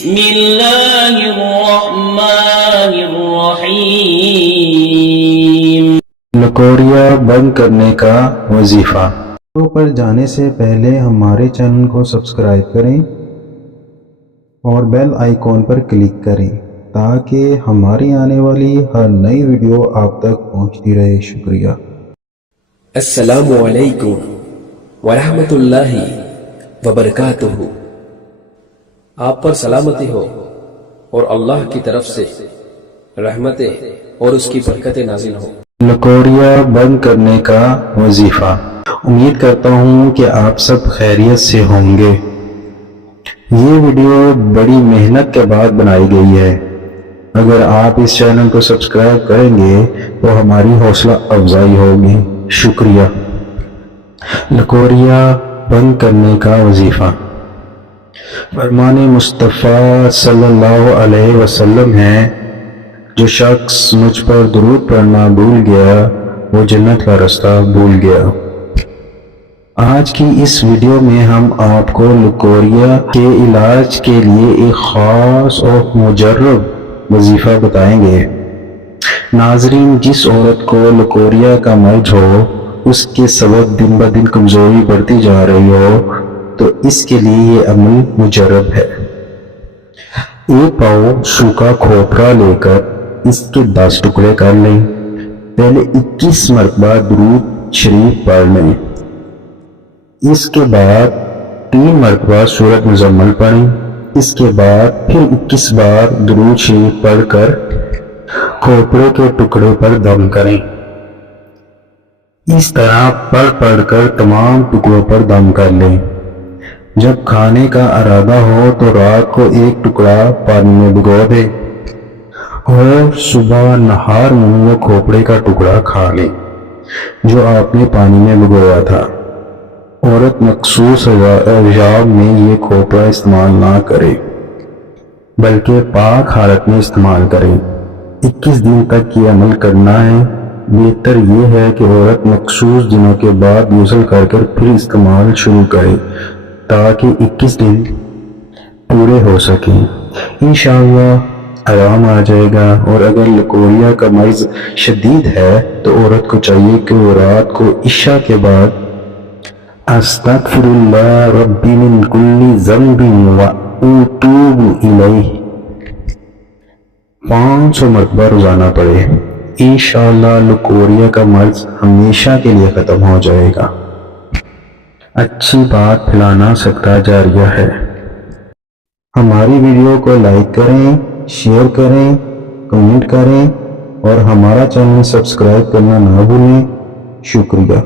بسم اللہ الرحمن الرحیم۔ لکوریا بند کرنے کا وظیفہ۔ ویڈیو پر جانے سے پہلے ہمارے چینل کو سبسکرائب کریں اور بیل آئیکن پر کلک کریں تاکہ ہماری آنے والی ہر نئی ویڈیو آپ تک پہنچتی رہے۔ شکریہ۔ السلام علیکم ورحمۃ اللہ وبرکاتہ۔ آپ پر سلامتی ہو اور اللہ کی طرف سے رحمتیں اور اس کی برکتیں نازل ہو۔ لکوریا بند کرنے کا وظیفہ۔ امید کرتا ہوں کہ آپ سب خیریت سے ہوں گے۔ یہ ویڈیو بڑی محنت کے بعد بنائی گئی ہے۔ اگر آپ اس چینل کو سبسکرائب کریں گے تو ہماری حوصلہ افزائی ہوگی۔ شکریہ۔ لکوریا بند کرنے کا وظیفہ۔ فرمان مصطفیٰ صلی اللہ علیہ وسلم ہے، جو شخص مجھ پر درود پڑھنا بھول گیا وہ جنت کا راستہ بھول گیا۔ آج کی اس ویڈیو میں ہم آپ کو لکوریا کے علاج کے لیے ایک خاص اور مجرب وظیفہ بتائیں گے۔ ناظرین، جس عورت کو لکوریا کا مرض ہو، اس کے سبب دن بہ دن کمزوری بڑھتی جا رہی ہو، تو اس کے لیے یہ عمل مجرب ہے۔ ایک پاؤ سوکھا کھوپرا لے کر اس کے 10 ٹکڑے کر لیں۔ پہلے 21 مرتبہ درود شریف پڑھ لیں۔ اس کے بعد 3 مرتبہ سورۃ مزمل پڑھیں۔ اس کے بعد پھر 21 بار درود شریف پڑھ کر کھوپڑے کے ٹکڑے پر دم کریں۔ اس طرح پڑھ کر تمام ٹکڑوں پر دم کر لیں۔ جب کھانے کا ارادہ ہو تو رات کو ایک ٹکڑا پانی میں بھگو دیں اور صبح نہار میں وہ کھوپڑے کا ٹکڑا کھا لیں جو آپ نے پانی میں بھگویا تھا۔ عورت مخصوص ایام میں یہ کھوپڑا استعمال نہ کرے بلکہ پاک حالت میں استعمال کرے۔ 21 دن تک یہ عمل کرنا ہے۔ بہتر یہ ہے کہ عورت مخصوص دنوں کے بعد غسل کر پھر استعمال شروع کرے تاکہ 21 دن پورے ہو سکیں۔ انشاءاللہ آرام آ جائے گا۔ اور اگر لکوریا کا مرض شدید ہے تو عورت کو چاہیے کہ وہ رات کو عشاء کے بعد استغفر اللہ ربی من کل ذنب واتوب الیہ 500 مرتبہ روزانہ پڑھے۔ انشاءاللہ لکوریا کا مرض ہمیشہ کے لیے ختم ہو جائے گا۔ اچھی بات پھیلانا صدقہ جاریہ ہے۔ ہماری ویڈیو کو لائک کریں، شیئر کریں، کمنٹ کریں اور ہمارا چینل سبسکرائب کرنا نہ بھولیں۔ شکریہ۔